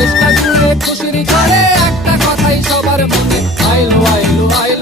দেশটা জুড়ে খুশির ঝড়ে একটা কথাই সবার মনে, আইলো আইলো আইলো